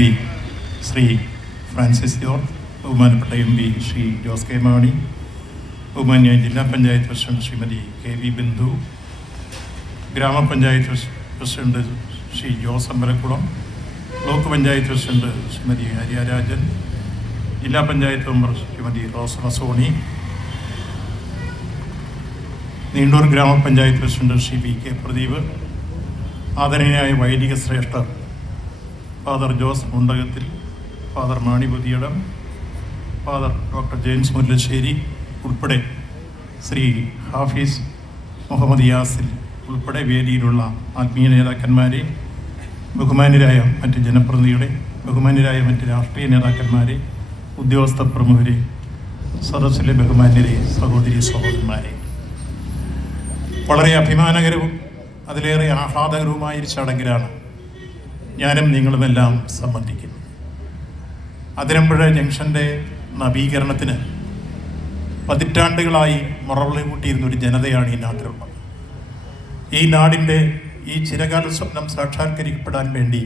P Shri Francis George ബഹുമാനപ്പെട്ട M P Shri Jose K Mani ബഹുമാന്യ ജില്ലാ panchayat president Shrimati K V Bindu ഗ്രാമപഞ്ചായത്ത് president Shri Jose Ambalakkulam block panchayat president Shrimati Hariyarajan ജില്ലാ panchayat member Shrimati Rosa Soni Neendoor ഗ്രാമപഞ്ചായത്ത് president Shri V K Pradeep ആദരണീയായ വൈദിക ശ്രേഷ്ഠർ father Jose Mundakathil father Mani Puthiyadam father doctor James Mullassery ഉൾപ്പെടെ ശ്രീ ഹാഫീസ് മുഹമ്മദ് യാസിൽ ഉൾപ്പെടെ വേദിയിലുള്ള ആത്മീയ നേതാക്കന്മാരെ ബഹുമാന്യരായ മറ്റ് ജനപ്രതിനിധികളെ ബഹുമാന്യരായ മറ്റ് രാഷ്ട്രീയ നേതാക്കന്മാരെ ഉദ്യോഗസ്ഥ പ്രമുഖരെ സദസ്സിലെ ബഹുമാന്യരെ സഹോദരി സഹോദരന്മാരെ. വളരെ അഭിമാനകരവും അതിലേറെ ആഹ്ലാദകരവുമായ ഒരു ചടങ്ങിലാണ് ഞാനും നിങ്ങളുമെല്ലാം സംബന്ധിക്കുന്നു അതിരമ്പുഴ ജംഗ്ഷന്റെ നവീകരണത്തിന് പതിറ്റാണ്ടുകളായി മുറവിളി കൂട്ടിയിരുന്ന ഒരു ജനതയാണ് ഈ നാട്ടിലുള്ളത്. ഈ നാടിന്റെ ഈ ചിരകാല സ്വപ്നം സാക്ഷാത്കരിക്കപ്പെടാൻ വേണ്ടി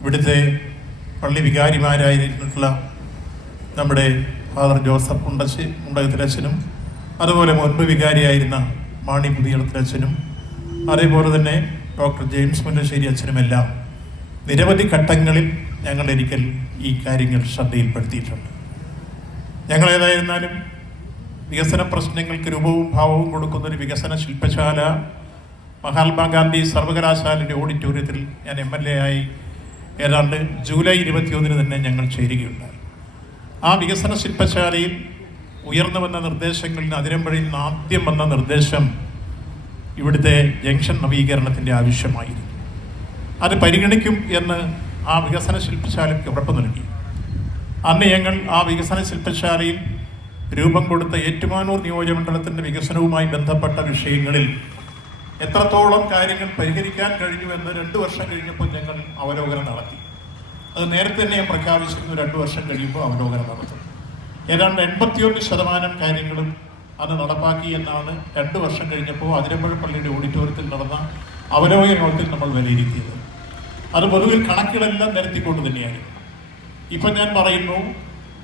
ഇവിടുത്തെ പള്ളി വികാരിമാരായിരുന്നിട്ടുള്ള നമ്മുടെ ഫാദർ ജോസഫ് ഉണ്ടശ്ശി ഉണ്ടകത്തിലച്ഛനും അതുപോലെ മുൻപ് വികാരിയായിരുന്ന മാണി പുതിയളത്തിലച്ഛനും അതേപോലെ തന്നെ ഡോക്ടർ ജെയിംസ് മുല്ലശ്ശേരി അച്ഛനുമെല്ലാം നിരവധി ഘട്ടങ്ങളിൽ ഞങ്ങൾ ഒരിക്കൽ ഈ കാര്യങ്ങൾ ശ്രദ്ധയിൽപ്പെടുത്തിയിട്ടുണ്ട്. ഞങ്ങൾ ഏതായിരുന്നാലും വികസന പ്രശ്നങ്ങൾക്ക് രൂപവും ഭാവവും കൊടുക്കുന്ന ഒരു വികസന ശില്പശാല മഹാത്മാഗാന്ധി സർവകലാശാലയുടെ ഓഡിറ്റോറിയത്തിൽ ഞാൻ എം എൽ എ ആയി ഏതാണ്ട് ജൂലൈ ഇരുപത്തിയൊന്നിന് തന്നെ ഞങ്ങൾ ചേരുകയുണ്ടായി. ആ വികസന ശില്പശാലയിൽ ഉയർന്നു വന്ന നിർദ്ദേശങ്ങളിൽ അതിരമ്പഴയിൽ നിന്ന് ആദ്യം വന്ന നിർദ്ദേശം ഇവിടുത്തെ ജംഗ്ഷൻ നവീകരണത്തിന്റെ ആവശ്യമായിരുന്നു. അത് പരിഗണിക്കും എന്ന് ആ വികസന ശില്പശാലയ്ക്ക് ഉറപ്പ് നൽകി. അന്ന് ഞങ്ങൾ ആ വികസന ശില്പശാലയിൽ രൂപം കൊടുത്ത ഏറ്റുമാനൂർ നിയോജകമണ്ഡലത്തിന്റെ വികസനവുമായി ബന്ധപ്പെട്ട വിഷയങ്ങളിൽ എത്രത്തോളം കാര്യങ്ങൾ പരിഹരിക്കാൻ കഴിഞ്ഞുവെന്ന് രണ്ട് വർഷം കഴിഞ്ഞപ്പോൾ ഞങ്ങൾ അവലോകനം നടത്തി. അത് നേരത്തെ തന്നെ പ്രഖ്യാപിച്ചിരുന്നു രണ്ട് വർഷം കഴിയുമ്പോൾ അവലോകനം നടത്തും. ഏതാണ്ട് എൺപത്തിയൊന്ന് ശതമാനം കാര്യങ്ങളും അത് നടപ്പാക്കി എന്നാണ് രണ്ട് വർഷം കഴിഞ്ഞപ്പോൾ അതിരമ്പഴ പള്ളിയുടെ ഓഡിറ്റോറിയത്തിൽ നടന്ന അവലോകന യോഗത്തിൽ നമ്മൾ വിലയിരുത്തിയത്. അത് പൊതുവിൽ കണക്കുകളെല്ലാം നിരത്തിക്കൊണ്ട് തന്നെയാണ്. ഇപ്പം ഞാൻ പറയുന്നു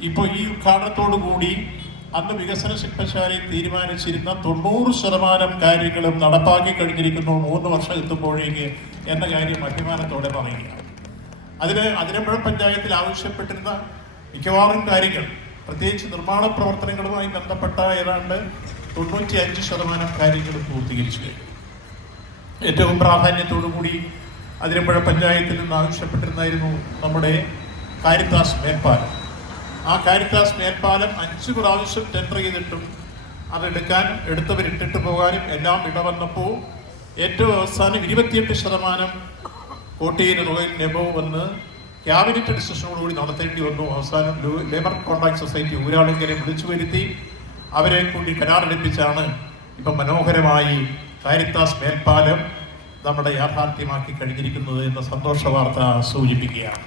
ഇപ്പോൾ ഈ ഉദ്ഘാടനത്തോടു കൂടി അന്ന് വികസന ശില്പശാലയിൽ തീരുമാനിച്ചിരുന്ന തൊണ്ണൂറ് ശതമാനം കാര്യങ്ങളും നടപ്പാക്കി കഴിഞ്ഞിരിക്കുന്നു മൂന്ന് വർഷം എത്തുമ്പോഴേക്ക് എന്ന കാര്യം അഭിമാനത്തോടെ പറയുക. അതിന് അതിരമ്പുഴ പഞ്ചായത്തിൽ ആവശ്യപ്പെട്ടിരുന്ന മിക്കവാറും കാര്യങ്ങൾ പ്രത്യേകിച്ച് നിർമ്മാണ പ്രവർത്തനങ്ങളുമായി ബന്ധപ്പെട്ട ഏതാണ്ട് തൊണ്ണൂറ്റി അഞ്ച് ശതമാനം കാര്യങ്ങൾ പൂർത്തീകരിച്ചു ഏറ്റവും പ്രാധാന്യത്തോടു കൂടി അതിരമ്പുഴ പഞ്ചായത്തിൽ നിന്ന് ആവശ്യപ്പെട്ടിരുന്നായിരുന്നു നമ്മുടെ കാരിത്താസ് മേൽപ്പാലം. ആ കാരിത്താസ് മേൽപ്പാലം അഞ്ച് പ്രാവശ്യം ടെൻഡർ ചെയ്തിട്ടും അതെടുക്കാനും എടുത്തവരിട്ടിട്ട് പോകാനും എല്ലാം ഇടവന്നപ്പോൾ ഏറ്റവും അവസാനം ഇരുപത്തിയെട്ട് ശതമാനം കോട്ടയിലെ തുകയിൽ നെബോ വന്ന് ക്യാബിനറ്റ് ഡിസിഷനോടുകൂടി നടത്തേണ്ടി വന്നു. അവസാനം ലേബർ കോൺട്രാക്ട് സൊസൈറ്റി ഊരാളുങ്കരെ വിളിച്ചു വരുത്തി. അവരെ കൂടി കരാറെടുപ്പിച്ചാണ് ഇപ്പം മനോഹരമായി കാരിത്താസ് മേൽപ്പാലം നമ്മുടെ യാഥാർത്ഥ്യമാക്കി കഴിഞ്ഞിരിക്കുന്നത് എന്ന സന്തോഷ വാർത്ത സൂചിപ്പിക്കുകയാണ്.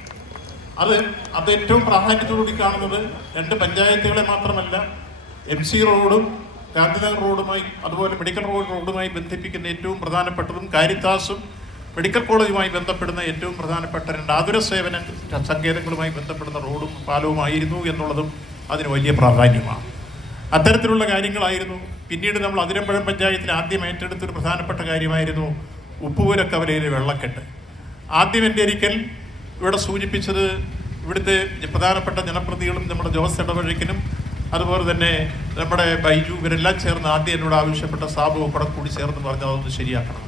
അത് അത് ഏറ്റവും പ്രാധാന്യത്തോടുകൂടി കാണുന്നത് രണ്ട് പഞ്ചായത്തുകളെ മാത്രമല്ല എം സി റോഡും ഗാന്ധിനഗർ റോഡുമായി അതുപോലെ മെഡിക്കൽ റോഡ് റോഡുമായി ബന്ധിപ്പിക്കുന്ന ഏറ്റവും പ്രധാനപ്പെട്ടതും കാരിത്താസും മെഡിക്കൽ കോളേജുമായി ബന്ധപ്പെടുന്ന ഏറ്റവും പ്രധാനപ്പെട്ട രണ്ട് ആതുര സേവന സങ്കേതങ്ങളുമായി ബന്ധപ്പെടുന്ന റോഡും പാലവുമായിരുന്നു എന്നുള്ളതും അതിന് വലിയ പ്രാധാന്യമാണ്. അത്തരത്തിലുള്ള കാര്യങ്ങളായിരുന്നു. പിന്നീട് നമ്മൾ അതിരമ്പഴം പഞ്ചായത്തിൽ ആദ്യം ഏറ്റെടുത്തൊരു പ്രധാനപ്പെട്ട കാര്യമായിരുന്നു ഉപ്പുപുരക്കവലയിലെ വെള്ളക്കെട്ട്. ആദ്യം എന്റെ ഒരിക്കൽ ഇവിടെ സൂചിപ്പിച്ചത് ഇവിടുത്തെ പ്രധാനപ്പെട്ട ജനപ്രതികളും നമ്മുടെ ജോസ് ഇടപഴകിനും അതുപോലെ തന്നെ നമ്മുടെ ബൈജു ഇവരെല്ലാം ചേർന്ന് ആദ്യം എന്നോട് ആവശ്യപ്പെട്ട സാബു കൂടെ കൂടി ചേർന്ന് പറഞ്ഞ് അതൊന്ന് ശരിയാക്കണം.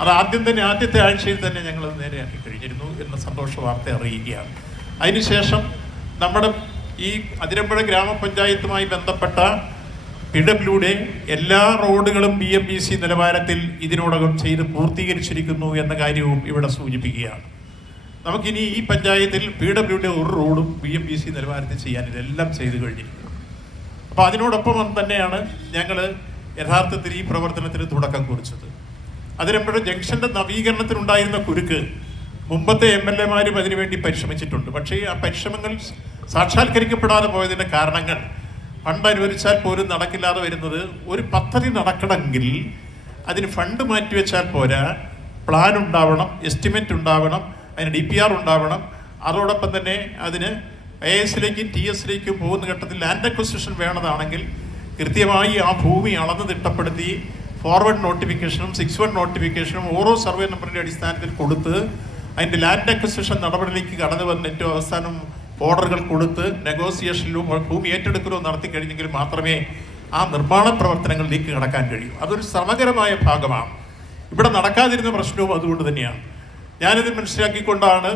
അത് ആദ്യം തന്നെ ആദ്യത്തെ ആഴ്ചയിൽ തന്നെ ഞങ്ങൾ നേരെയാക്കി കഴിഞ്ഞിരുന്നു എന്ന സന്തോഷ വാർത്ത അറിയിക്കുകയാണ് അതിനുശേഷം നമ്മുടെ ഈ അതിരമ്പുഴ ഗ്രാമപഞ്ചായത്തുമായി ബന്ധപ്പെട്ട പി എല്ലാ റോഡുകളും ബി എം ബി സി നിലവാരത്തിൽ ഇതിനോടകം ചെയ്ത് പൂർത്തീകരിച്ചിരിക്കുന്നു എന്ന കാര്യവും ഇവിടെ സൂചിപ്പിക്കുകയാണ്. നമുക്കിനി ഈ പഞ്ചായത്തിൽ പി ഡബ്ല്യുടെ ഒരു റോഡും ബി എം ബി സി നിലവാരത്തിൽ ചെയ്യാൻ ഇതെല്ലാം ചെയ്തു കഴിഞ്ഞിരിക്കുന്നു. അപ്പോൾ അതിനോടൊപ്പം തന്നെയാണ് ഞങ്ങൾ യഥാർത്ഥത്തിൽ ഈ പ്രവർത്തനത്തിന് തുടക്കം കുറിച്ചത്. അതിനപ്പോഴും ജംഗ്ഷന്റെ നവീകരണത്തിനുണ്ടായിരുന്ന കുരുക്ക് മുമ്പത്തെ എം എൽ എമാരും അതിനുവേണ്ടി പരിശ്രമിച്ചിട്ടുണ്ട്. പക്ഷേ ആ പരിശ്രമങ്ങൾ സാക്ഷാത്കരിക്കപ്പെടാതെ പോയതിന്റെ കാരണങ്ങൾ ഫണ്ട് അനുവദിച്ചാൽ പോലും നടക്കില്ലാതെ വരുന്നത് ഒരു പദ്ധതി നടക്കണമെങ്കിൽ അതിന് ഫണ്ട് മാറ്റിവെച്ചാൽ പോരാ. പ്ലാൻ ഉണ്ടാവണം എസ്റ്റിമേറ്റ് ഉണ്ടാവണം അതിന് ഡി പി ആർ ഉണ്ടാവണം. അതോടൊപ്പം തന്നെ അതിന് എ എസിലേക്കും ടി എസിലേക്കും പോകുന്ന ഘട്ടത്തിൽ ലാൻഡ് അക്വസിഷൻ വേണതാണെങ്കിൽ കൃത്യമായി ആ ഭൂമി അളന്ന് തിട്ടപ്പെടുത്തി ഫോർവേഡ് നോട്ടിഫിക്കേഷനും സിക്സ് വൺ നോട്ടിഫിക്കേഷനും ഓരോ സർവേ നമ്പറിന്റെ അടിസ്ഥാനത്തിൽ കൊടുത്ത് അതിന്റെ ലാൻഡ് അക്വസിഷൻ നടപടിയിലേക്ക് കടന്നു വന്നിട്ട് അവസാനം ഓർഡറുകൾ കൊടുത്ത് നെഗോസിയേഷനിലും ഭൂമി ഏറ്റെടുക്കലോ നടത്തി കഴിഞ്ഞെങ്കിൽ മാത്രമേ ആ നിർമ്മാണ പ്രവർത്തനങ്ങളിലേക്ക് കടക്കാൻ കഴിയൂ. അതൊരു സമഗ്രമായ ഭാഗമാണ്. ഇവിടെ നടക്കാതിരുന്ന പ്രശ്നവും അതുകൊണ്ട് തന്നെയാണ്. ഞാനിത് മനസ്സിലാക്കിക്കൊണ്ടാണ്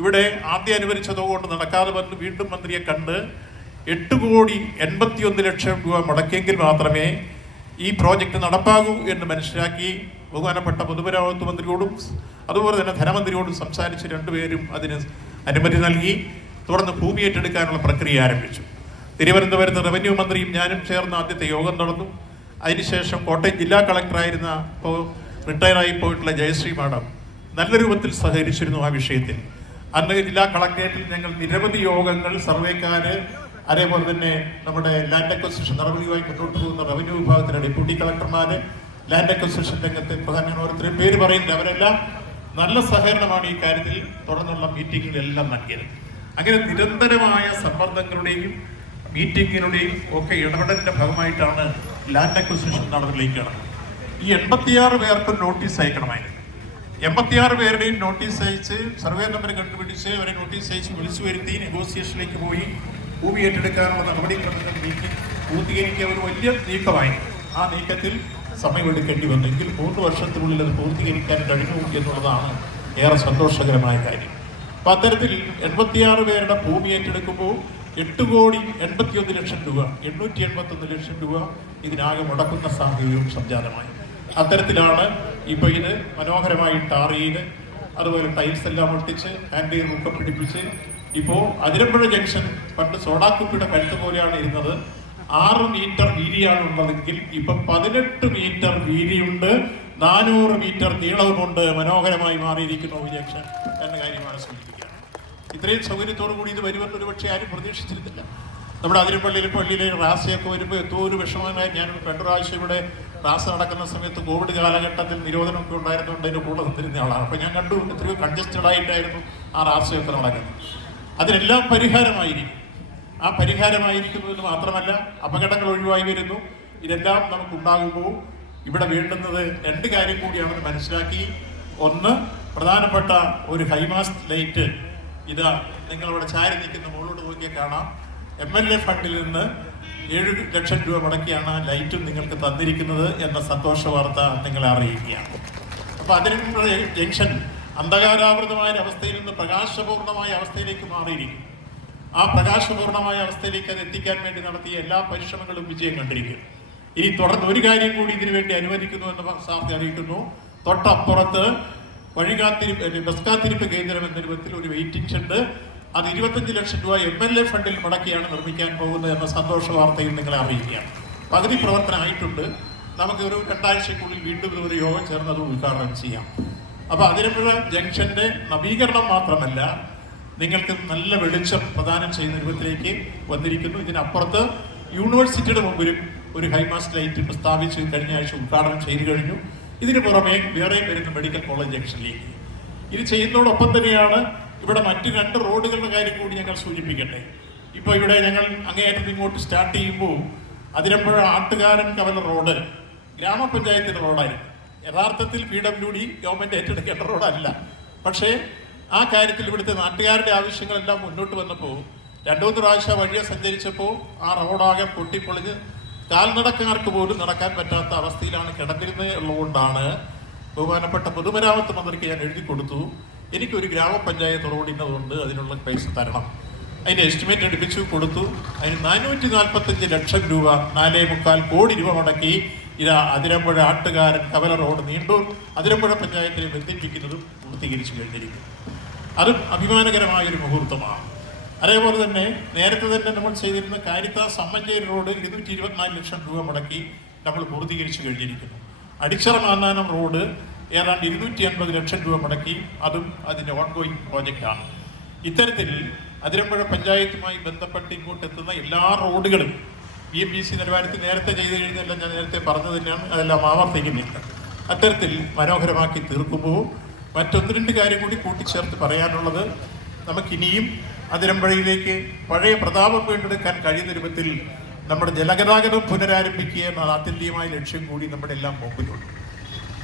ഇവിടെ ആദ്യം അനുവദിച്ചതുകൊണ്ട് നടക്കാതെ വന്ന് വീണ്ടും മന്ത്രിയെ കണ്ട് എട്ട് കോടി എൺപത്തിയൊന്ന് ലക്ഷം രൂപ മുടക്കിയെങ്കിൽ മാത്രമേ ഈ പ്രോജക്റ്റ് നടപ്പാകൂ എന്ന് മനസ്സിലാക്കി ബഹുമാനപ്പെട്ട പൊതുമരാമത്ത് മന്ത്രിയോടും അതുപോലെ തന്നെ ധനമന്ത്രിയോടും സംസാരിച്ച് രണ്ടുപേരും അതിന് അനുമതി നൽകി. തുടർന്ന് ഭൂമി ഏറ്റെടുക്കാനുള്ള പ്രക്രിയ ആരംഭിച്ചു. തിരുവനന്തപുരത്ത് റവന്യൂ മന്ത്രിയും ഞാനും ചേർന്ന് ആദ്യത്തെ യോഗം നടന്നു. അതിനുശേഷം കോട്ടയം ജില്ലാ കളക്ടറായിരുന്ന ഇപ്പോൾ റിട്ടയറായി പോയിട്ടുള്ള ജയശ്രീ മാഡം നല്ല രൂപത്തിൽ സഹകരിച്ചിരുന്നു ആ വിഷയത്തിൽ. അന്ന് ജില്ലാ കളക്ടറേറ്റിൽ ഞങ്ങൾ നിരവധി യോഗങ്ങൾ സർവേക്കാര് അതേപോലെ തന്നെ നമ്മുടെ ലാൻഡ് അക്വസിഷൻ നടപടിയുമായി മുന്നോട്ട് പോകുന്ന റവന്യൂ വിഭാഗത്തിലെ ഡെപ്യൂട്ടി കളക്ടർമാര് ലാൻഡ് അക്വസിഷൻ രംഗത്ത് പ്രധാന ഓരോരുത്തരും പേര് പറയുന്നത് അവരെല്ലാം നല്ല സഹകരണമാണ് ഈ കാര്യത്തിൽ. തുടർന്നുള്ള മീറ്റിങ്ങിലെല്ലാം നൽകിയത്. അങ്ങനെ നിരന്തരമായ സമ്മർദ്ദങ്ങളുടെയും മീറ്റിങ്ങിനുടെയും ഒക്കെ ഇടപെടലിന്റെ ഭാഗമായിട്ടാണ് ലാൻഡ് അക്വസിഷൻ നടന്നിലേക്ക് കടന്നത്. ഈ എൺപത്തിയാറ് പേർക്കും നോട്ടീസ് അയക്കണമായിരുന്നു. എൺപത്തിയാറ് പേരുടെയും നോട്ടീസ് അയച്ച് സർവേ നമ്പർ കണ്ടുപിടിച്ച് അവരെ നോട്ടീസ് അയച്ച് വിളിച്ചു വരുത്തി നെഗോസിയേഷനിലേക്ക് പോയി ഭൂമി ഏറ്റെടുക്കാനുള്ള നടപടിക്രമങ്ങൾ നീക്കി പൂർത്തീകരിക്കുക ഒരു വലിയ നീക്കമായി. ആ നീക്കത്തിൽ സമയമെടുക്കേണ്ടി വന്നു. എങ്കിൽ മൂന്ന് വർഷത്തിനുള്ളിൽ അത് പൂർത്തീകരിക്കാൻ കഴിഞ്ഞു എന്നുള്ളതാണ് ഏറെ സന്തോഷകരമായ കാര്യം. അപ്പൊ അത്തരത്തിൽ എൺപത്തിയാറ് പേരുടെ ഭൂമി ഏറ്റെടുക്കുമ്പോൾ എട്ട് കോടി എൺപത്തിയൊന്ന് ലക്ഷം രൂപ എണ്ണൂറ്റി എൺപത്തൊന്ന് ലക്ഷം രൂപ ഇതിനാകെ മുടക്കുന്ന സാഹചര്യവും സംജാതമായി അത്തരത്തിലാണ് ഇപ്പോൾ ഇത് മനോഹരമായി ടാർ ചെയ്ത് അതുപോലെ ടൈൽസ് എല്ലാം ഒട്ടിച്ച് ഹാൻഡ് ഒക്കെ പിടിപ്പിച്ച് ഇപ്പോൾ അതിരമ്പുഴ ജംഗ്ഷൻ പണ്ട് സോഡാക്കുപ്പിയുടെ കഴുത്ത് പോലെയാണ് ഇരുന്നത്. ആറ് മീറ്റർ വീതിയാണ് ഉള്ളതെങ്കിൽ ഇപ്പൊ പതിനെട്ട് മീറ്റർ വീതിയുണ്ട് നാനൂറ് മീറ്റർ നീളവുമുണ്ട് മനോഹരമായി മാറിയിരിക്കുന്നു ജംഗ്ഷൻ എന്ന കാര്യമാണ് സൂചിപ്പിക്കുക ഇത്രയും സൗകര്യത്തോടു കൂടി ഇത് വരുമെന്ന് ഒരു പക്ഷേ ആരും പ്രതീക്ഷിച്ചിരുന്നില്ല. നമ്മുടെ അതിരപ്പള്ളിയിലെ പള്ളിയിലെ റാസയൊക്കെ വരുമ്പോൾ എന്തോ ഒരു വിഷമമായി ഞാൻ രണ്ടു പ്രാവശ്യം ഇവിടെ റാസ നടക്കുന്ന സമയത്ത് കോവിഡ് കാലഘട്ടത്തിൽ നിരോധനമൊക്കെ ഉണ്ടായിരുന്നുകൊണ്ട് അതിന്റെ കൂടെ നിന്നിരുന്ന ആളാണ്. അപ്പോൾ ഞാൻ കണ്ടു എത്രയോ കൺജസ്റ്റഡ് ആയിട്ടായിരുന്നു ആ റാസയൊക്കെ നടക്കുന്നത്. അതിനെല്ലാം പരിഹാരമായിരിക്കും. ആ പരിഹാരമായിരിക്കുന്നതിന് മാത്രമല്ല അപകടങ്ങൾ ഒഴിവായി വരുന്നു. ഇതെല്ലാം നമുക്കുണ്ടാകുമ്പോൾ ഇവിടെ വേണ്ടുന്നത് രണ്ട് കാര്യം കൂടിയാണെന്ന് മനസ്സിലാക്കി. ഒന്ന് പ്രധാനപ്പെട്ട ഒരു ഹൈമാസ്റ്റ് ലൈറ്റ് ഇതാ നിങ്ങളിവിടെ ചാരി നിൽക്കുന്ന മുകളിലോട്ട് നോക്കിയാൽ കാണാം. എം എൽ എ ഫണ്ടിൽ നിന്ന് ഏഴ് ലക്ഷം രൂപ മുടക്കിയാണ് ലൈറ്റും നിങ്ങൾക്ക് തന്നിരിക്കുന്നത് എന്ന സന്തോഷ വാർത്ത നിങ്ങളെ അറിയിക്കുകയാണ്. അപ്പൊ അതിനുള്ള ജംഗ്ഷൻ അന്ധകാരാവൃതമായ അവസ്ഥയിൽ നിന്ന് പ്രകാശപൂർണമായ അവസ്ഥയിലേക്ക് മാറിയിരിക്കും ആ പ്രകാശപൂർണമായ അവസ്ഥയിലേക്ക് അത് എത്തിക്കാൻ വേണ്ടി നടത്തിയ എല്ലാ പരിശ്രമങ്ങളും വിജയം കണ്ടിരിക്കും ഇനി തുടർന്ന് ഒരു കാര്യം കൂടി ഇതിനു വേണ്ടി അനുവദിക്കുന്നു എന്ന് സാർ അറിയിക്കുന്നു. തൊട്ടപ്പുറത്ത് വഴികാത്തിരിപ്പ് ബസ് കാത്തിരിപ്പ് കേന്ദ്രം എന്ന രൂപത്തിൽ ഒരു വെയിറ്റിംഗ് ഷെഡ് അത് ഇരുപത്തഞ്ച് ലക്ഷം രൂപ എം എൽ എ ഫണ്ടിൽ മുടക്കിയാണ് നിർമ്മിക്കാൻ പോകുന്നത് എന്ന സന്തോഷ വാർത്തയും നിങ്ങളെ അറിയിക്കുകയാണ്. പകുതി പ്രവർത്തനമായിട്ടുണ്ട്. നമുക്ക് ഒരു രണ്ടാഴ്ചക്കുള്ളിൽ വീണ്ടും ഒരു യോഗം ചേർന്ന് അത് ഉദ്ഘാടനം ചെയ്യാം. അപ്പൊ അതിരമ്പുഴ ജംഗ്ഷന്റെ നവീകരണം മാത്രമല്ല നിങ്ങൾക്ക് നല്ല വെളിച്ചം പ്രദാനം ചെയ്യുന്ന രൂപത്തിലേക്ക് വന്നിരിക്കുന്നു. ഇതിനപ്പുറത്ത് യൂണിവേഴ്സിറ്റിയുടെ മുമ്പിലും ഒരു ഹൈമാസ്റ്റ് ലൈറ്റ് പ്രസ്താവിച്ച് കഴിഞ്ഞ ആഴ്ച ഉദ്ഘാടനം ചെയ്തു കഴിഞ്ഞു. ഇതിന് പുറമെ വേറെയും വരുന്ന മെഡിക്കൽ കോളേജ് ജംഗ്ഷനിലേക്ക് ഇത് ചെയ്യുന്നതോടൊപ്പം തന്നെയാണ് ഇവിടെ മറ്റ് രണ്ട് റോഡുകളുടെ കാര്യം കൂടി ഞങ്ങൾ സൂചിപ്പിക്കട്ടെ. ഇപ്പോൾ ഇവിടെ ഞങ്ങൾ അങ്ങേയറ്റത്ത് ഇങ്ങോട്ട് സ്റ്റാർട്ട് ചെയ്യുമ്പോൾ അതിരമ്പുഴ ആട്ടുകാരൻ കവല റോഡ് ഗ്രാമപഞ്ചായത്തിന്റെ റോഡായിരുന്നു. യഥാർത്ഥത്തിൽ പി ഡബ്ല്യു ഡി ഗവൺമെന്റ് ഏറ്റെടുക്കേണ്ട റോഡല്ല. പക്ഷേ ആ കാര്യത്തിൽ ഇവിടുത്തെ നാട്ടുകാരുടെ ആവശ്യങ്ങളെല്ലാം മുന്നോട്ട് വന്നപ്പോൾ രണ്ടു മൂന്ന് പ്രാവശ്യം വഴിയെ സഞ്ചരിച്ചപ്പോൾ ആ റോഡാകെ പൊട്ടിപ്പൊളിഞ്ഞ് കാൽനടക്കാർക്ക് പോലും നടക്കാൻ പറ്റാത്ത അവസ്ഥയിലാണ് കിടന്നിരുന്നത് ഉള്ളതുകൊണ്ടാണ് ബഹുമാനപ്പെട്ട പൊതുമരാമത്ത് മന്ത്രിക്ക് ഞാൻ എഴുതി കൊടുത്തു. എനിക്കൊരു ഗ്രാമപഞ്ചായത്ത് റോഡ് ഇന്നതുകൊണ്ട് അതിനുള്ള പൈസ തരണം. അതിന്റെ എസ്റ്റിമേറ്റ് എടുപ്പിച്ചു കൊടുത്തു. അതിന് നാനൂറ്റി നാൽപ്പത്തഞ്ച് ലക്ഷം രൂപ നാലേ മുക്കാൽ കോടി രൂപ മുടക്കി ഇതാ അതിരമ്പുഴ ആട്ടുകാരൻ കവല റോഡ് നീണ്ടൂർ അതിരമ്പുഴ പഞ്ചായത്തിനെ ബന്ധിപ്പിക്കുന്നതും പൂർത്തീകരിച്ചു കഴിഞ്ഞിരിക്കും അതും അഭിമാനകരമായ ഒരു മുഹൂർത്തമാണ്. അതേപോലെ തന്നെ നേരത്തെ തന്നെ നമ്മൾ ചെയ്തിരുന്ന കാരിത്താസ് സമ്മഞ്ചേരി റോഡ് ഇരുന്നൂറ്റി ഇരുപത്തിനാല് ലക്ഷം രൂപ മുടക്കി നമ്മൾ പൂർത്തീകരിച്ചു കഴിഞ്ഞിരിക്കുന്നു. അടിച്ചറ മാന്നാനം റോഡ് ഏതാണ്ട് ഇരുന്നൂറ്റി അൻപത് ലക്ഷം രൂപ മുടക്കി അതും അതിന്റെ ഓൺഗോയിങ് പ്രോജക്റ്റാണ് ഇത്തരത്തിൽ അതിരമ്പുഴ പഞ്ചായത്തുമായി ബന്ധപ്പെട്ട് ഇങ്ങോട്ട് എത്തുന്ന എല്ലാ റോഡുകളും ബി എം ബി സി നിലവാരത്തിൽ നേരത്തെ ചെയ്ത് കഴിഞ്ഞെല്ലാം ഞാൻ നേരത്തെ പറഞ്ഞു തന്നെയാണ് അതെല്ലാം ആവർത്തിക്കുന്നില്ല. അത്തരത്തിൽ മനോഹരമാക്കി തീർക്കുമ്പോൾ മറ്റൊന്ന് രണ്ട് കാര്യം കൂടി കൂട്ടിച്ചേർത്ത് പറയാനുള്ളത്. നമുക്കിനിയും അതിരമ്പഴയിലേക്ക് പഴയ പ്രതാപം വീണ്ടെടുക്കാൻ കഴിയുന്ന രൂപത്തിൽ നമ്മുടെ ജലഗതാഗതം പുനരാരംഭിക്കുക എന്ന ആത്യന്തികമായ ലക്ഷ്യം കൂടി നമ്മുടെ എല്ലാം മുമ്പിലുണ്ട്.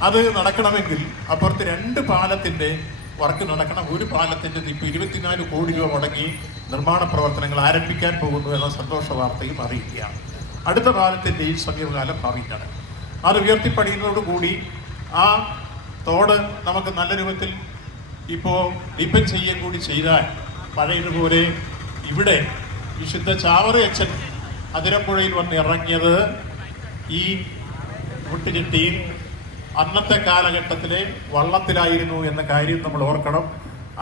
അത് നടക്കണമെങ്കിൽ അപ്പുറത്ത് രണ്ട് പാലത്തിന്റെ വർക്ക് നടക്കണം. ഒരു പാലത്തിന്റെ ഇപ്പം ഇരുപത്തിനാല് കോടി രൂപ മുടങ്ങി നിർമ്മാണ പ്രവർത്തനങ്ങൾ ആരംഭിക്കാൻ പോകുന്നു എന്ന സന്തോഷ വാർത്തയും അറിയിക്കുകയാണ്. അടുത്ത പാലത്തിന്റെ ഈ സമീപകാല ഭാവിയിലാണ്. അത് ഉയർത്തിപ്പടിയുന്നതോടുകൂടി ആ തോട് നമുക്ക് നല്ല രൂപത്തിൽ ഇപ്പോൾ ഇപ്പം ചെയ്യുകയും കൂടി ചെയ്താൽ പഴയതുപോലെ ഇവിടെ വിശുദ്ധ ചാവറ അച്ഛൻ അതിരമ്പുഴയിൽ വന്ന് ഇറങ്ങിയത് ഈ മുട്ടുചെട്ടിയിൽ അന്നത്തെ കാലഘട്ടത്തിലെ വള്ളത്തിലായിരുന്നു എന്ന കാര്യം നമ്മൾ ഓർക്കണം.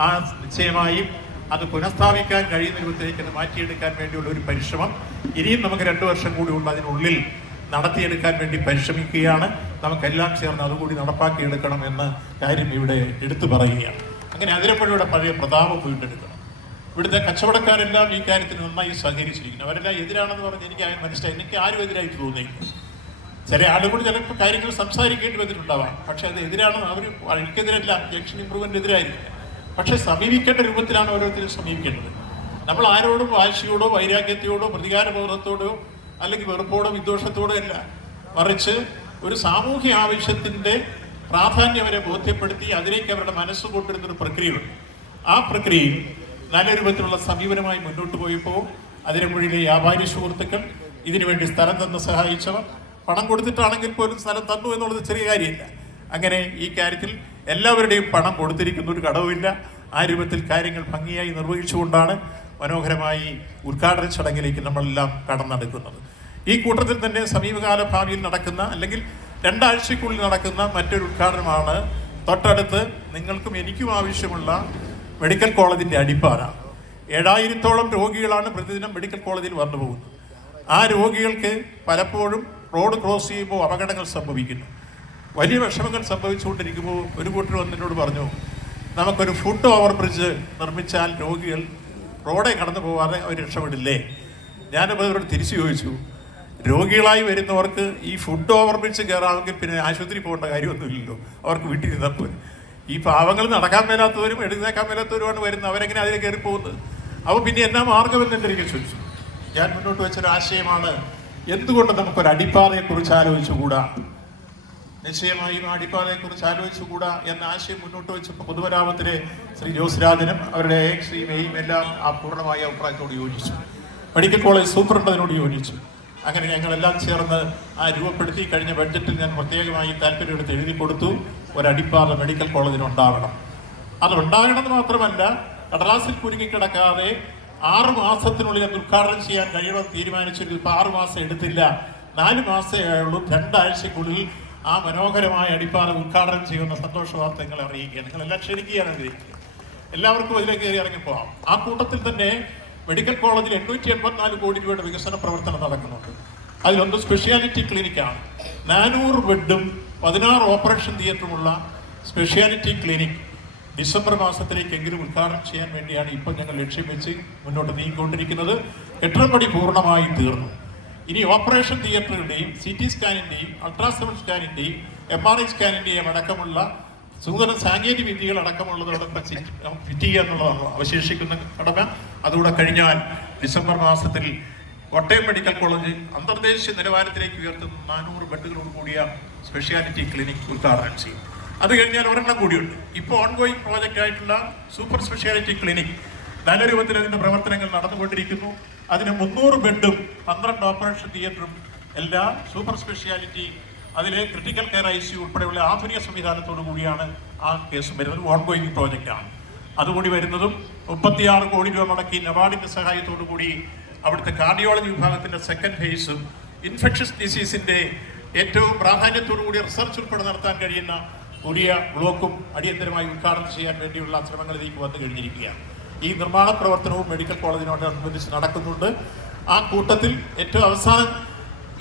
ആ നിശ്ചയമായും അത് പുനഃസ്ഥാപിക്കാൻ കഴിയുന്ന രൂപത്തിലേക്ക് അത് മാറ്റിയെടുക്കാൻ വേണ്ടിയുള്ള ഒരു പരിശ്രമം ഇനിയും നമുക്ക് രണ്ടു വർഷം കൂടി ഉണ്ട് അതിനുള്ളിൽ നടത്തിയെടുക്കാൻ വേണ്ടി പരിശ്രമിക്കുകയാണ്. നമുക്കെല്ലാം ചേർന്ന് അതുകൂടി നടപ്പാക്കിയെടുക്കണം എന്ന കാര്യം ഇവിടെ എടുത്തു പറയുകയാണ്. അങ്ങനെ അതിരപ്പുഴയുടെ പഴയ പ്രതാപം വീണ്ടെടുക്കണം. ഇവിടുത്തെ കച്ചവടക്കാരെല്ലാം ഈ കാര്യത്തിൽ നന്നായി സഹകരിച്ചിരിക്കുന്നു. അവരെല്ലാം എതിരാണെന്ന് പറഞ്ഞ് എനിക്ക് മനസ്സിലായി. എനിക്ക് ആരും എതിരായിട്ട് തോന്നിയില്ല ചില ആളുകൾ ചിലപ്പോൾ കാര്യങ്ങൾ സംസാരിക്കേണ്ടി വന്നിട്ടുണ്ടാവാം. പക്ഷെ അത് എതിരാണെന്ന് അവർ എനിക്കെതിരല്ല ജംഗ്ഷൻ ഇമ്പ്രൂവ്മെന്റ് എതിരായിരിക്കില്ല പക്ഷെ സമീപിക്കേണ്ട രൂപത്തിലാണ് ഓരോരുത്തരും സമീപിക്കേണ്ടത്. നമ്മൾ ആരോടും വാശിയോടോ വൈരാഗ്യത്തോടോ പ്രതികാരബോധത്തോടോ അല്ലെങ്കിൽ വെറുപ്പോടോ വിദ്വേഷത്തോടോ അല്ല മറിച്ച് ഒരു സാമൂഹ്യ ആവശ്യത്തിന്റെ പ്രാധാന്യം അവരെ ബോധ്യപ്പെടുത്തി അതിലേക്ക് അവരുടെ മനസ്സ് കൊണ്ടിരുന്ന ഒരു പ്രക്രിയയുണ്ട്. ആ പ്രക്രിയയിൽ നല്ല രൂപത്തിലുള്ള സമീപനമായി മുന്നോട്ട് പോയപ്പോൾ അതിരമ്പുഴയിലെ വ്യാപാരി സുഹൃത്തുക്കൾ ഇതിനുവേണ്ടി സ്ഥലം തന്ന് സഹായിച്ചവർ പണം കൊടുത്തിട്ടാണെങ്കിൽ പോലും സ്ഥലം തന്നു എന്നുള്ളത് ചെറിയ കാര്യമില്ല. അങ്ങനെ ഈ കാര്യത്തിൽ എല്ലാവരുടെയും പണം കൊടുത്തിരിക്കുന്ന ഒരു കടവുമില്ല ആ രൂപത്തിൽ കാര്യങ്ങൾ ഭംഗിയായി നിർവഹിച്ചുകൊണ്ടാണ് മനോഹരമായി ഉദ്ഘാടന ചടങ്ങിലേക്ക് നമ്മളെല്ലാം കടന്നെടുക്കുന്നത്. ഈ കൂട്ടത്തിൽ തന്നെ സമീപകാല ഭാവിയിൽ നടക്കുന്ന അല്ലെങ്കിൽ രണ്ടാഴ്ചക്കുള്ളിൽ നടക്കുന്ന മറ്റൊരു ഉദ്ഘാടനമാണ്. തൊട്ടടുത്ത് നിങ്ങൾക്കും എനിക്കും ആവശ്യമുള്ള മെഡിക്കൽ കോളേജിന്റെ അടിപ്പാറ ഏഴായിരത്തോളം രോഗികളാണ് പ്രതിദിനം മെഡിക്കൽ കോളേജിൽ വന്നു പോകുന്നത്. ആ രോഗികൾക്ക് പലപ്പോഴും റോഡ് ക്രോസ് ചെയ്യുമ്പോൾ അപകടങ്ങൾ സംഭവിക്കുന്നു. വലിയ വിഷമങ്ങൾ സംഭവിച്ചുകൊണ്ടിരിക്കുമ്പോൾ ഒരു കൂട്ടർ വന്നിനോട് പറഞ്ഞു നമുക്കൊരു ഫുഡ് ഓവർ ബ്രിഡ്ജ് നിർമ്മിച്ചാൽ രോഗികൾ റോഡേ കടന്നു പോകാതെ അവർ രക്ഷപ്പെടില്ലേ? ഞാനപ്പോൾ അവരോട് തിരിച്ചു ചോദിച്ചു. രോഗികളായി വരുന്നവർക്ക് ഈ ഫുഡ് ഓവർ ബ്രിഡ്ജ് കയറാമെങ്കിൽ പിന്നെ ആശുപത്രി പോകേണ്ട കാര്യമൊന്നുമില്ലല്ലോ. അവർക്ക് വീട്ടിൽ ഇരുന്നാൽ പോലും ഈ പാവങ്ങൾ നടക്കാൻ മേലാത്തവരും എഴുന്നേക്കാൻ മേലാത്തവരുമാണ് വരുന്നത്. അവരെങ്ങനെ അതിൽ കയറി പോകുന്നത് അപ്പോൾ പിന്നെ എന്നാ മാർഗമെന്ന് എന്റെ എനിക്ക് ചോദിച്ചു. ഞാൻ മുന്നോട്ട് വെച്ചൊരു ആശയമാണ്. എന്തുകൊണ്ട് നമുക്കൊരു അടിപ്പാതയെക്കുറിച്ച് ആലോചിച്ചുകൂടാ? നിശ്ചയമായും അടിപ്പാതയെക്കുറിച്ച് ആലോചിച്ചുകൂടാ എന്ന ആശയം മുന്നോട്ട് വെച്ചപ്പോൾ പൊതുമരാമത്തിലെ ശ്രീ ജോസ്രാജനും അവരുടെ ശ്രീ എയും എല്ലാം ആ പൂർണമായ അഭിപ്രായത്തോട് യോജിച്ചു. മെഡിക്കൽ കോളേജ് സൂപ്രണ്ടതിനോട് യോജിച്ചു. അങ്ങനെ ഞങ്ങളെല്ലാം ചേർന്ന് ആ രൂപപ്പെടുത്തി കഴിഞ്ഞ ബഡ്ജറ്റിൽ ഞാൻ പ്രത്യേകമായി താല്പര്യമെടുത്ത് എഴുതി കൊടുത്തു. ഒരടിപ്പാറ മെഡിക്കൽ കോളേജിന് ഉണ്ടാവണം. അത് ഉണ്ടാകണമെന്ന് മാത്രമല്ല കടലാസിൽ കുരുങ്ങിക്കിടക്കാതെ ആറു മാസത്തിനുള്ളിൽ അത് ഉദ്ഘാടനം ചെയ്യാൻ കഴിയണമെന്ന് തീരുമാനിച്ചെങ്കിൽ ഇപ്പോൾ ആറു മാസം എടുത്തില്ല. നാല് മാസമേ ആയുള്ളൂ. രണ്ടാഴ്ചക്കുള്ളിൽ ആ മനോഹരമായ അടിപ്പാറ ഉദ്ഘാടനം ചെയ്യുന്ന സന്തോഷ വാർത്ത നിങ്ങളെ അറിയിക്കുക നിങ്ങളെല്ലാം ക്ഷണിക്കുകയാണ്. എല്ലാവർക്കും അതിലേക്ക് കയറി ഇറങ്ങിപ്പോവാം ആ കൂട്ടത്തിൽ തന്നെ മെഡിക്കൽ കോളേജിൽ എണ്ണൂറ്റി എൺപത്തിനാല് കോടി രൂപയുടെ വികസന പ്രവർത്തനം നടക്കുന്നുണ്ട്. അതിലൊന്ന് സ്പെഷ്യാലിറ്റി ക്ലിനിക്കാണ്. നാനൂറ് ബെഡും പതിനാറ് ഓപ്പറേഷൻ തിയേറ്ററുമുള്ള സ്പെഷ്യാലിറ്റി ക്ലിനിക് ഡിസംബർ മാസത്തിലേക്കെങ്കിലും ഉദ്ഘാടനം ചെയ്യാൻ വേണ്ടിയാണ് ഇപ്പം ഞങ്ങൾ ലക്ഷ്യം വെച്ച് മുന്നോട്ട് നീങ്ങിക്കൊണ്ടിരിക്കുന്നത്. കെട്ടിടപ്പടി പൂർണമായി തീർന്നു. ഇനി ഓപ്പറേഷൻ തിയേറ്ററുകളുടെയും സി ടി സ്കാനിന്റെയും അൾട്രാസൗണ്ട് സ്കാനിന്റെയും എം ആർ ഐ സ്കാനിന്റെയും അടക്കമുള്ള നൂതന സാങ്കേതിക വിദ്യകൾ അടക്കമുള്ളതോടൊപ്പം ഫിറ്റ് ചെയ്യുക എന്നുള്ളതാണ് അവശേഷിക്കുന്ന കടമ അതുകൂടെ കഴിഞ്ഞാൽ ഡിസംബർ മാസത്തിൽ കോട്ടയം മെഡിക്കൽ കോളേജ് അന്തർദേശീയ നിലവാരത്തിലേക്ക് ഉയർത്തുന്ന നാനൂറ് ബെഡുകളോട് കൂടിയ സ്പെഷ്യാലിറ്റി ക്ലിനിക് ഉദ്ഘാടനം ചെയ്യും. അത് കഴിഞ്ഞാൽ ഒരെണ്ണം കൂടിയുണ്ട്. ഇപ്പോൾ ഓൺഗോയിങ് പ്രോജക്റ്റ് ആയിട്ടുള്ള സൂപ്പർ സ്പെഷ്യാലിറ്റി ക്ലിനിക് നല്ല രൂപത്തിൽ അതിന്റെ പ്രവർത്തനങ്ങൾ നടന്നുകൊണ്ടിരിക്കുന്നു. അതിന് മുന്നൂറ് ബെഡും പന്ത്രണ്ട് ഓപ്പറേഷൻ തിയേറ്ററും എല്ലാം സൂപ്പർ സ്പെഷ്യാലിറ്റി അതിലെ ക്രിട്ടിക്കൽ കെയർ ഐ സി ഉൾപ്പെടെയുള്ള ആധുനിക സംവിധാനത്തോടു കൂടിയാണ് ആ കേസ് വരുന്നത്. ഓൺഗോയിങ് പ്രോജക്റ്റ് ആണ്. അതുകൂടി വരുന്നതും മുപ്പത്തിയാറ് കോടി രൂപ മുടക്കി നബാർഡിന്റെ സഹായത്തോടു കൂടി അവിടുത്തെ കാർഡിയോളജി വിഭാഗത്തിന്റെ സെക്കൻഡ് ഫേസും ഇൻഫെക്ഷസ് ഡിസീസിന്റെ ഏറ്റവും പ്രാധാന്യത്തോടു കൂടി റിസർച്ച് ഉൾപ്പെടെ നടത്താൻ കഴിയുന്ന പുതിയ ബ്ലോക്കും അടിയന്തരമായി ഉദ്ഘാടനം ചെയ്യാൻ വേണ്ടിയുള്ള ശ്രമങ്ങളിലേക്ക് വന്നു കഴിഞ്ഞിരിക്കുകയാണ്. ഈ നിർമ്മാണ പ്രവർത്തനവും മെഡിക്കൽ കോളേജിനോടനുബന്ധിച്ച് നടക്കുന്നുണ്ട്. ആ കൂട്ടത്തിൽ ഏറ്റവും അവസാനം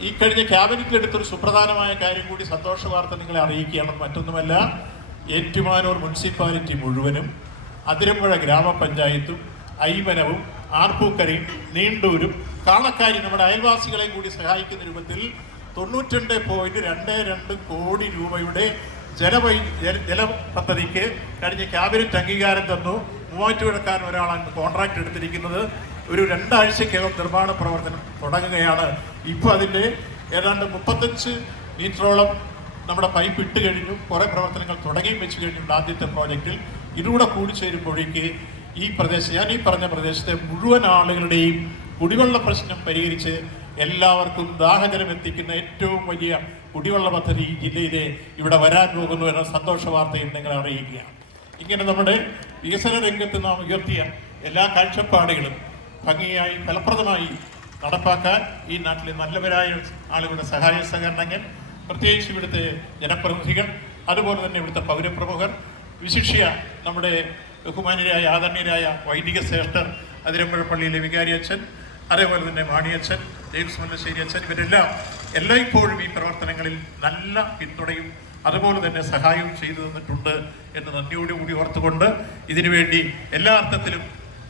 ഈ കഴിഞ്ഞ ക്യാബിനറ്റിൽ എടുത്തൊരു സുപ്രധാനമായ കാര്യം കൂടി സന്തോഷ വാർത്ത നിങ്ങളെ അറിയിക്കുകയാണ് മറ്റൊന്നുമല്ല. ഏറ്റുമാനൂർ മുനിസിപ്പാലിറ്റി മുഴുവനും അതിരമ്പുഴ ഗ്രാമപഞ്ചായത്തും ഐമനവും ആർപ്പൂക്കരയും നീണ്ടൂരും കാളക്കാരി നമ്മുടെ അയൽവാസികളെയും കൂടി സഹായിക്കുന്ന രൂപത്തിൽ തൊണ്ണൂറ്റിരണ്ട് പോയിന്റ് രണ്ട് രണ്ട് കോടി രൂപയുടെ ജലവൈ ജല പദ്ധതിക്ക് കഴിഞ്ഞ ക്യാബിനറ്റ് അംഗീകാരം തന്നു. മൂവാറ്റുപുഴക്കാരൻ ഒരാളാണ് കോൺട്രാക്ട് എടുത്തിരിക്കുന്നത്. ഒരു രണ്ടാഴ്ചക്കകം നിർമ്മാണ പ്രവർത്തനം തുടങ്ങുകയാണ്. ഇപ്പോൾ അതിന്റെ ഏതാണ്ട് മുപ്പത്തഞ്ച് മീറ്ററോളം നമ്മുടെ പൈപ്പ് ഇട്ട് കഴിഞ്ഞു. കുറേ പ്രവർത്തനങ്ങൾ തുടങ്ങിയും വെച്ച് കഴിഞ്ഞിട്ടുണ്ട് ആദ്യത്തെ പ്രോജക്റ്റിൽ. ഇതുകൂടെ കൂടിച്ചേരുമ്പോഴേക്ക് ഈ പ്രദേശം ഞാൻ ഈ പറഞ്ഞ പ്രദേശത്തെ മുഴുവൻ ആളുകളുടെയും കുടിവെള്ള പ്രശ്നം പരിഹരിച്ച് എല്ലാവർക്കും ദാഹജലം എത്തിക്കുന്ന ഏറ്റവും വലിയ കുടിവെള്ള പദ്ധതി ഈ ജില്ലയിലെ ഇവിടെ വരാൻ പോകുന്നു എന്ന സന്തോഷ വാർത്തയും നിങ്ങളെ അറിയിക്കുകയാണ്. ഇങ്ങനെ നമ്മുടെ വികസന രംഗത്ത് നാം ഉയർത്തിയ എല്ലാ കാഴ്ചപ്പാടുകളും ഭംഗിയായി ഫലപ്രദമായി നടപ്പാക്കാൻ ഈ നാട്ടിലെ നല്ലവരായ ആളുകളുടെ സഹായ സഹകരണങ്ങൾ പ്രത്യേകിച്ച് ഇവിടുത്തെ ജനപ്രതിനിധികൾ അതുപോലെ തന്നെ ഇവിടുത്തെ പൗരപ്രമുഖർ വിശിഷ്യ നമ്മുടെ ബഹുമാനരായ ആദരണീയരായ വൈദിക ശ്രേഷ്ഠർ അതിരമ്പുഴ പള്ളിയിലെ വികാരി അച്ഛൻ അതേപോലെ തന്നെ മാണിയച്ഛൻ ജെയിംസ് മല്ലശ്ശേരി അച്ഛൻ ഇവരെല്ലാം എല്ലായ്പ്പോഴും ഈ പ്രവർത്തനങ്ങളിൽ നല്ല പിന്തുണയും അതുപോലെ തന്നെ സഹായവും ചെയ്തു തന്നിട്ടുണ്ട് എന്ന് നന്ദിയോടുകൂടി ഓർത്തുകൊണ്ട് ഇതിനുവേണ്ടി എല്ലാ അർത്ഥത്തിലും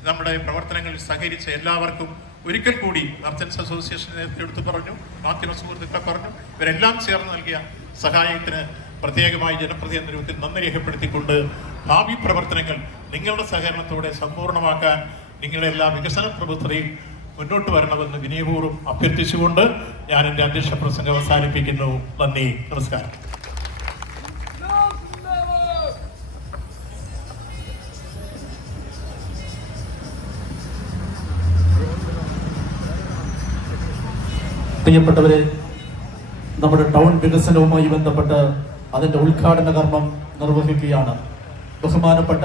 നമ്മുടെ പ്രവർത്തനങ്ങളിൽ സഹകരിച്ച എല്ലാവർക്കും ഒരിക്കൽ കൂടി മർച്ചൻസ് അസോസിയേഷൻ നേരത്തെ എടുത്തു പറഞ്ഞു മാധ്യമ സുഹൃത്തുക്കളെ പറഞ്ഞു ഇവരെല്ലാം ചേർന്ന് നൽകിയ സഹായത്തിന് പ്രത്യേകമായി ജനപ്രതിനിധിത്വത്തിൽ നന്ദി രേഖപ്പെടുത്തിക്കൊണ്ട് ഭാവി പ്രവർത്തനങ്ങൾ നിങ്ങളുടെ സഹകരണത്തോടെ സമ്പൂർണമാക്കാൻ നിങ്ങളുടെ എല്ലാ വികസന പ്രവൃത്തിയും മുന്നോട്ട് വരണമെന്ന് വിനയപൂർവം അഭ്യർത്ഥിച്ചുകൊണ്ട് ഞാൻ എന്റെ അധ്യക്ഷ പ്രസംഗം അവസാനിപ്പിക്കുന്നു. നന്ദി. നമസ്കാരം. പ്രിയപ്പെട്ടവരെ നമ്മുടെ ടൗൺ വികസനവുമായി ബന്ധപ്പെട്ട് അതിന്റെ ഉദ്ഘാടന കർമ്മം നിർവഹിക്കുകയാണ്. ബഹുമാനപ്പെട്ട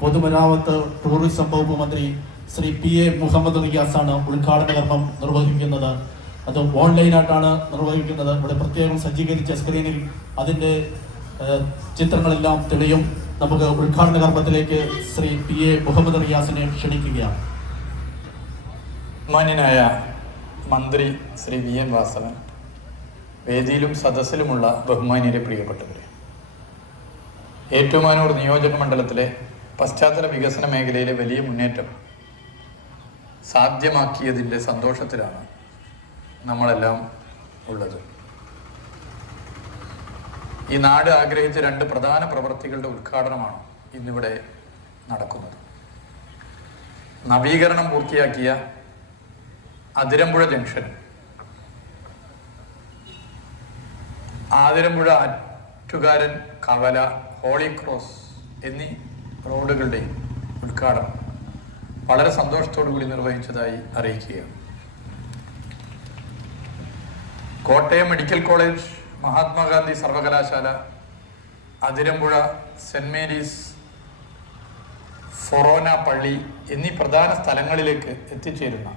പൊതുമരാമത്ത് ടൂറിസം വകുപ്പ് മന്ത്രി ശ്രീ പി എ മുഹമ്മദ് റിയാസാണ് ഉദ്ഘാടന കർമ്മം നിർവഹിക്കുന്നത്. അത് ഓൺലൈനായിട്ടാണ് നിർവഹിക്കുന്നത്. ഇവിടെ പ്രത്യേകം സജ്ജീകരിച്ച സ്ക്രീനിൽ അതിന്റെ ചിത്രങ്ങളെല്ലാം തെളിയും. നമുക്ക് ഉദ്ഘാടന കർമ്മത്തിലേക്ക് ശ്രീ പി എ മുഹമ്മദ് റിയാസിനെ ക്ഷണിക്കുകയാണ്. ബഹുമാന്യനായ മന്ത്രി ശ്രീ വി എൻ വാസവൻ വേദിയിലും സദസ്സിലുമുള്ള ബഹുമാനിയരെ പ്രിയപ്പെട്ടവരെ. ഏറ്റുമാനൂർ നിയോജക മണ്ഡലത്തിലെ പശ്ചാത്തല വികസന മേഖലയിലെ വലിയ മുന്നേറ്റം സാധ്യമാക്കിയതിന്റെ സന്തോഷത്തിലാണ് നമ്മളെല്ലാം ഉള്ളത്. ഈ നാട് ആഗ്രഹിച്ച രണ്ട് പ്രധാന പ്രവൃത്തികളുടെ ഉദ്ഘാടനമാണ് ഇന്നിവിടെ നടക്കുന്നത്. നവീകരണം പൂർത്തിയാക്കിയ അതിരമ്പുഴ ജംഗ്ഷൻ. ആതിരമ്പുഴ ആറ്റുകാരൻ കവല ഹോളി ക്രോസ് എന്നീ റോഡുകളുടെ ഉദ്ഘാടനം വളരെ സന്തോഷത്തോടു കൂടി നിർവഹിച്ചതായി അറിയിക്കുക കോട്ടയം മെഡിക്കൽ കോളേജ് മഹാത്മാഗാന്ധി സർവകലാശാല അതിരമ്പുഴ സെന്റ് മേരീസ് ഫൊറോന പള്ളി എന്നീ പ്രധാന സ്ഥലങ്ങളിലേക്ക് എത്തിച്ചേരുന്ന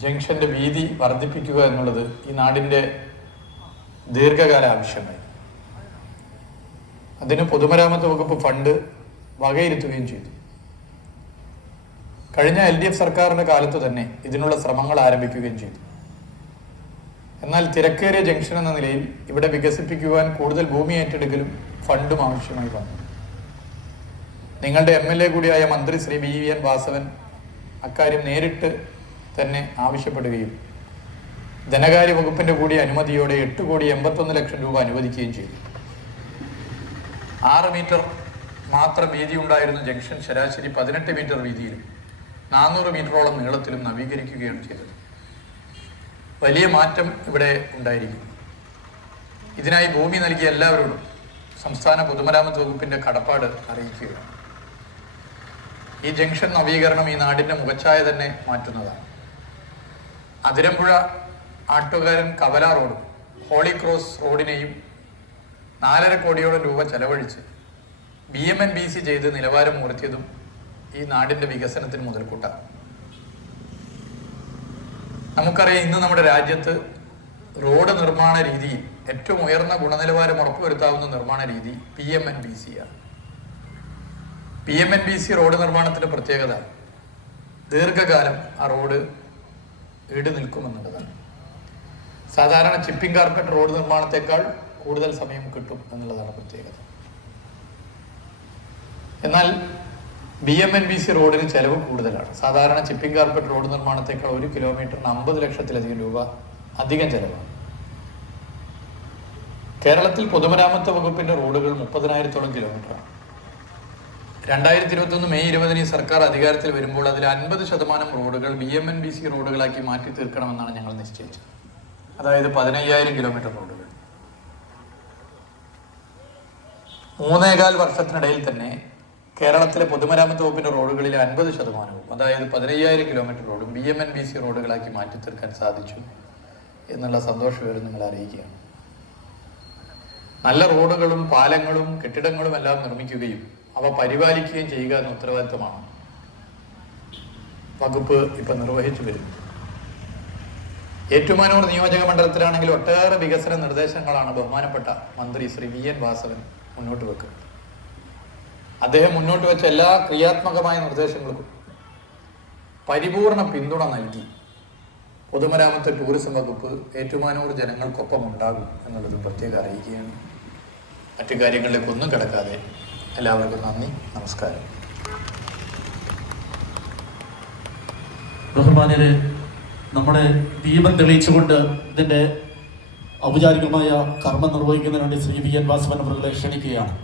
ജംഗ്ഷന്റെ വീതി വർദ്ധിപ്പിക്കുക എന്നുള്ളത് ഈ നാടിന്റെ ദീർഘകാല ആവശ്യമായി. അതിന് പൊതുമരാമത്ത് വകുപ്പ് ഫണ്ട് വകയിരുത്തുകയും ചെയ്തു. കഴിഞ്ഞ എൽ ഡി എഫ് സർക്കാരിന്റെ കാലത്ത് തന്നെ ഇതിനുള്ള ശ്രമങ്ങൾ ആരംഭിക്കുകയും ചെയ്തു. എന്നാൽ തിരക്കേറിയ ജംഗ്ഷൻ എന്ന നിലയിൽ ഇവിടെ വികസിപ്പിക്കുവാൻ കൂടുതൽ ഭൂമി ഏറ്റെടുക്കലും ഫണ്ടും ആവശ്യമായി വന്നു. നിങ്ങളുടെ എം എൽ എ കൂടിയായ മന്ത്രി Shri B V N Vasavan അക്കാര്യം നേരിട്ട് തന്നെ ആവശ്യപ്പെടുകയും ധനകാര്യ വകുപ്പിന്റെ കൂടി അനുമതിയോടെ എട്ട് കോടി എൺപത്തൊന്ന് ലക്ഷം രൂപ അനുവദിക്കുകയും ചെയ്തു. ആറ് മീറ്റർ മാത്രം വീതി ഉണ്ടായിരുന്ന ജംഗ്ഷൻ ശരാശരി പതിനെട്ട് മീറ്റർ വീതിയിലും നാനൂറ് മീറ്ററോളം നീളത്തിലും നവീകരിക്കുകയാണ് ചെയ്തത്. വലിയ മാറ്റം ഇവിടെ ഉണ്ടായിരിക്കും ഇതിനായി ഭൂമി നൽകിയ എല്ലാവരോടും സംസ്ഥാന പൊതുമരാമത്ത് വകുപ്പിന്റെ കടപ്പാട് അറിയിക്കുകയാണ്. ഈ ജംഗ്ഷൻ നവീകരണം ഈ നാടിന്റെ മുഖച്ഛായ തന്നെ മാറ്റുന്നതാണ്. അതിരമ്പുഴ ആട്ടുകാരൻ കവല റോഡും ഹോളി ക്രോസ് റോഡിനെയും നാലര കോടിയോളം രൂപ ചെലവഴിച്ച് B M N B C ചെയ്ത് നിലവാരം ഉയർത്തിയതും ഈ നാടിന്റെ വികസനത്തിന് മുതൽക്കൂട്ടാണ് നമുക്കറിയാം ഇന്ന് നമ്മുടെ രാജ്യത്ത് റോഡ് നിർമ്മാണ രീതിയിൽ ഏറ്റവും ഉയർന്ന ഗുണനിലവാരം ഉറപ്പുവരുത്താവുന്ന നിർമ്മാണ രീതി P M N B C ആണ് P M N B C road നിർമ്മാണത്തിന്റെ പ്രത്യേകത ദീർഘകാലം ആ റോഡ് ഈട് നിൽക്കുമെന്നുള്ളതാണ് സാധാരണ ചിപ്പിംഗ് കാർപ്പറ്റ് റോഡ് നിർമ്മാണത്തെക്കാൾ കൂടുതൽ സമയം കിട്ടും എന്നുള്ളതാണ് പ്രത്യേകത. എന്നാൽ B M N B C റോഡിന് ചെലവ് കൂടുതലാണ്. സാധാരണ ചിപ്പിംഗ് കാർപ്പറ്റ് റോഡ് നിർമ്മാണത്തേക്കാൾ ഒരു കിലോമീറ്ററിന് അമ്പത് ലക്ഷത്തിലധികം രൂപ അധികം ചെലവാണ്. കേരളത്തിൽ പൊതുമരാമത്ത് വകുപ്പിന്റെ റോഡുകൾ മുപ്പതിനായിരത്തോളം കിലോമീറ്ററാണ്. രണ്ടായിരത്തി ഇരുപത്തൊന്ന് മെയ് ഇരുപതിന് സർക്കാർ അധികാരത്തിൽ വരുമ്പോൾ അതിൽ അൻപത് ശതമാനം റോഡുകൾ B M N B C റോഡുകളാക്കി മാറ്റി തീർക്കണമെന്നാണ് ഞങ്ങൾ നിശ്ചയിച്ചത്. അതായത് പതിനയ്യായിരം കിലോമീറ്റർ റോഡുകൾ. മൂന്നേകാൽ വർഷത്തിനിടയിൽ തന്നെ കേരളത്തിലെ പൊതുമരാമത്ത് വകുപ്പിന്റെ റോഡുകളിലെ അൻപത് ശതമാനവും അതായത് പതിനയ്യായിരം കിലോമീറ്റർ റോഡും B M N B C റോഡുകളാക്കി മാറ്റി തീർക്കാൻ സാധിച്ചു എന്നുള്ള സന്തോഷ വിവരം നിങ്ങൾ അറിയിക്കുകയാണ്. നല്ല റോഡുകളും പാലങ്ങളും കെട്ടിടങ്ങളും എല്ലാം നിർമ്മിക്കുകയും അവ പരിപാലിക്കുകയും ചെയ്യുക എന്ന ഉത്തരവാദിത്തമാണ് വകുപ്പ് ഇപ്പൊ നിർവഹിച്ചു വരുന്നു. ഏറ്റുമാനൂർ നിയോജക മണ്ഡലത്തിലാണെങ്കിൽ ഒട്ടേറെ വികസന നിർദ്ദേശങ്ങളാണ് ബഹുമാനപ്പെട്ട മന്ത്രി ശ്രീ വി എൻ വാസവൻ മുന്നോട്ട് വെക്കുന്നത്. അദ്ദേഹം മുന്നോട്ട് വെച്ച എല്ലാ ക്രിയാത്മകമായ നിർദ്ദേശങ്ങൾക്കും പരിപൂർണ പിന്തുണ നൽകി പൊതുമരാമത്ത് ടൂറിസം വകുപ്പ് ഏറ്റുമാനൂർ ജനങ്ങൾക്കൊപ്പം ഉണ്ടാകും എന്നുള്ളത് പ്രത്യേകം അറിയിക്കുകയാണ്. മറ്റു കാര്യങ്ങളിലേക്കൊന്നും കിടക്കാതെ എല്ലാവർക്കും നന്ദി. നമസ്കാരം. ബഹുമാന്യരെ നമ്മുടെ ദീപം തെളിയിച്ചുകൊണ്ട് ഇതിന്റെ ഔപചാരികമായ കർമ്മം നിർവഹിക്കുന്നതിന് വേണ്ടി ശ്രീ വി എൻ വാസവൻ അവരുടെ ക്ഷണിക്കുകയാണ്.